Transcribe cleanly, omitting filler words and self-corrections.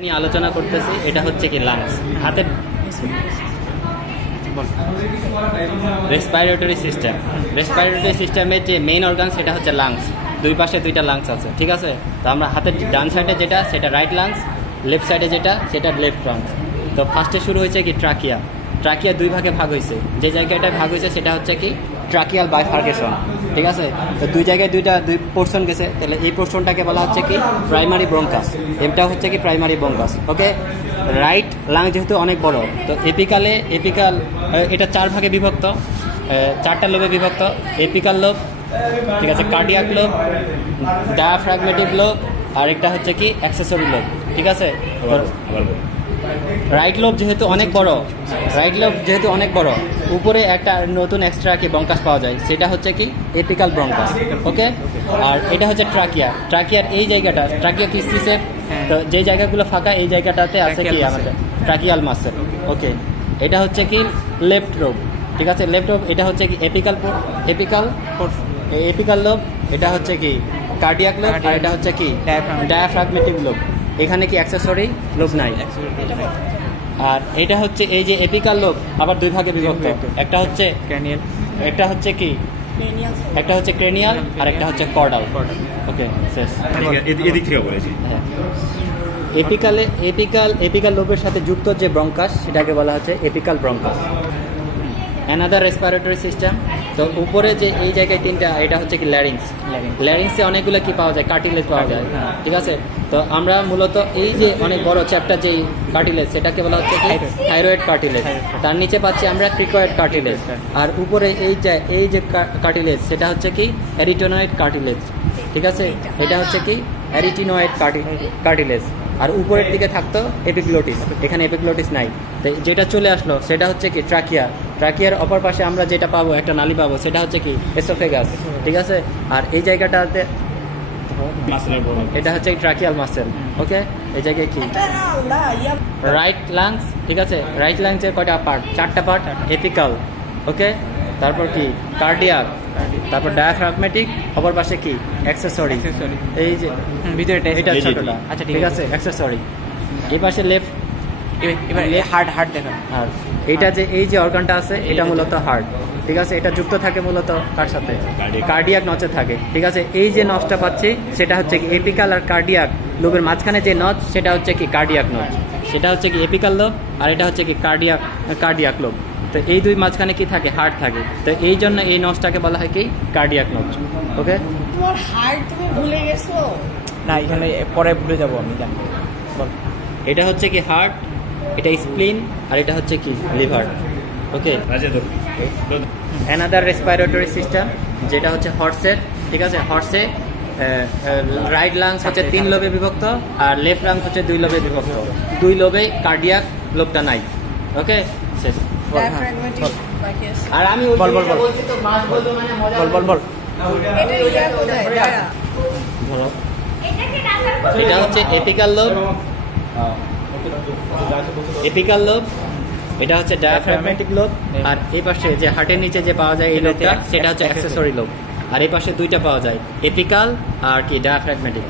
নিয়ে আলোচনা করতেছি, এটা হচ্ছে কি লাংস। হাতের রেসপিরেটরি সিস্টেম, রেসপিরেটরি সিস্টেমের যে মেইন অর্গান সেটা হচ্ছে লাংস। দুই পাশে দুইটা লাংস আছে, ঠিক আছে। তো আমরা হাতের ডান সাইডে যেটা সেটা রাইট লাংস, লেফট সাইডে যেটা সেটা লেফট লাংস। তো ফার্স্টে শুরু হয়েছে কি ট্রাকিয়া। ট্রাকিয়া দুই ভাগে ভাগ হয়েছে, যে জায়গাটায় ভাগ হয়েছে সেটা হচ্ছে কি ট্রাকিয়াল বাইফার্কেশন, ঠিক আছে। তো দুই জায়গায় দুই পোর্শন গেছে, তাহলে এই পোর্শনটাকে বলা হচ্ছে কি প্রাইমারি ব্রঙ্কাস, এটা হচ্ছে কি প্রাইমারি ব্রঙ্কাস। ওকে, রাইট লাং যেহেতু অনেক বড়, তো এপিকাল এটা চার ভাগে বিভক্ত, চারটা লোবে বিভক্ত। এপিকাল লোব, ঠিক আছে, কার্ডিয়াক লোব, ডায়াফ্রাগমেটিক লোব, আর একটা হচ্ছে কি অ্যাক্সেসরি লোব, ঠিক আছে। রাইট লোব যেহেতু অনেক বড়, উপরে একটা নতুন এক্সট্রা কি ব্রঙ্কাস পাওয়া যায়, সেটা হচ্ছে কি এপিকাল ব্রঙ্কাস। ওকে, আর এটা হচ্ছে ট্রাকিয়ার এই জায়গাটা, ট্রাকিয়া কি সিসেপ, তো যে জায়গাগুলো ফাঁকা এই জায়গাটাতে আছে কি আমাদের ট্রাকিয়াল মাসেল। ওকে, এটা হচ্ছে কি লেফট লোব, ঠিক আছে, লেফট লোব। এটা হচ্ছে কি এপিকাল লোব, এটা হচ্ছে কি কার্ডিয়াক লোব, আর এটা হচ্ছে কি ডায়াফ্রাগমেটিক লোব। এখানে কি অ্যাক্সেসরি লোব নাই। আর এটা হচ্ছে এই যে এপিকাল লোব আবার দুই ভাগে বিভক্ত, একটা হচ্ছে ক্রেনিয়াল, একটা হচ্ছে ক্রেনিয়াল, আর একটা হচ্ছে কর্ডাল। ওকে, শেষ। এদিক থেকে বলেছি। হ্যাঁ, এপিকাল লোবের সাথে যুক্ত যে ব্রঙ্কাস সেটাকে বলা হচ্ছে apical bronchus. Another respiratory system, তো উপরে যে এই জায়গায় তিনটা, এটা হচ্ছে কি ল্যারিংসে অনেকগুলো কি পাওয়া যায়, কার্টিলেজ পাওয়া যায়, ঠিক আছে। তো আমরা মূলত এই যে অনেক বড় চ্যাপ্টার যে কার্টিলেজ সেটাকে বলা হচ্ছে কি থাইরয়েড কার্টিলেজ। তার নিচে পাচ্ছি আমরা ক্রিকয়েড কার্টিলেজ, আর উপরে এই যে কার্টিলেজ সেটা হচ্ছে কি অ্যারিটিনয়েড কার্টিলেজ, ঠিক আছে। এটা হচ্ছে কি অ্যারিটিনয়েড কার্টিলেজ। আর উপরের দিকে থাকতো এপিগ্লোটিস, এখানে এপিগ্লোটিস নাই। তো যেটা চলে আসলো সেটা হচ্ছে কি ট্রাকিয়ার অপর পাশে আমরা যেটা পাবো, একটা নালী পাবো, সেটা হচ্ছে কি এসোফেগাস, ঠিক আছে। আর এই জায়গাটাতে এটা হচ্ছে ট্রাকিয়াল মাসেল। ওকে, এই জায়গায় কি রাইট লাংস, ঠিক আছে। রাইট লাংসের কয়টা পার্ট? চারটা পার্ট। এপিকাল, ওকে, তারপর কি কার্ডিয়াক, তারপর ডায়াফ্রাগমেটিক, অপর পাশে কি অ্যাক্সেসরি, এই যে ভিতরে এটা ছোটটা, আচ্ছা ঠিক আছে, অ্যাক্সেসরি। এই পাশে লেফট, এবার হার্ট দেখেন। আর এটা যে এই যে অর্গানটা আছে এটা মূলত হার্ট, ঠিক আছে। এটা যুক্ত থাকে মূলত কার সাথে? কার্ডিয়াক নচে থাকে, ঠিক আছে। এই যে নচটা পাচ্ছি সেটা হচ্ছে কি এপিকাল আর কার্ডিয়াক লোবের মাঝখানে যে নচ সেটা হচ্ছে কি কার্ডিয়াক নচ, সেটা হচ্ছে কি এপিকাল লোব, আর এটা হচ্ছে কি কার্ডিয়াক লোব। তো এই দুই মাঝখানে কি থাকে? হার্ট থাকে। তো এই জন্য এই নচটাকে বলা হয় কি কার্ডিয়াক নচ। ওকে, তোমার হার্ট তুমি ভুলে গেছো? না, এখানে পরে ভুলে যাবো আমি, জানি। এটা হচ্ছে কি হার্ট, এটা স্প্লিন, আর এটা হচ্ছে কি লিভার। ওকে, অ্যানাদার রেসপিরেটরি সিস্টেম যেটা হচ্ছে হর্সের, ঠিক আছে। হর্সে রাইট লাংস হচ্ছে 3 লোবে বিভক্ত, আর লেফট লাংস হচ্ছে 2 লোবে বিভক্ত। 2 লোবে কার্ডিয়াক লোবটা নাই। ওকে, শেষ। আর আমি বল এটা হচ্ছে এপিকাল লোব, এটা হচ্ছে ডায়াফ্রাগমেটিক লোব, আর এই পাশে যে হার্টের নিচে যে পাওয়া যায় এই লোবটা সেটা হচ্ছে অ্যাক্সেসরি লোব। আর এই পাশে দুইটা পাওয়া যায়, এপিকাল আর কি ডায়াফ্রাগমেটিক।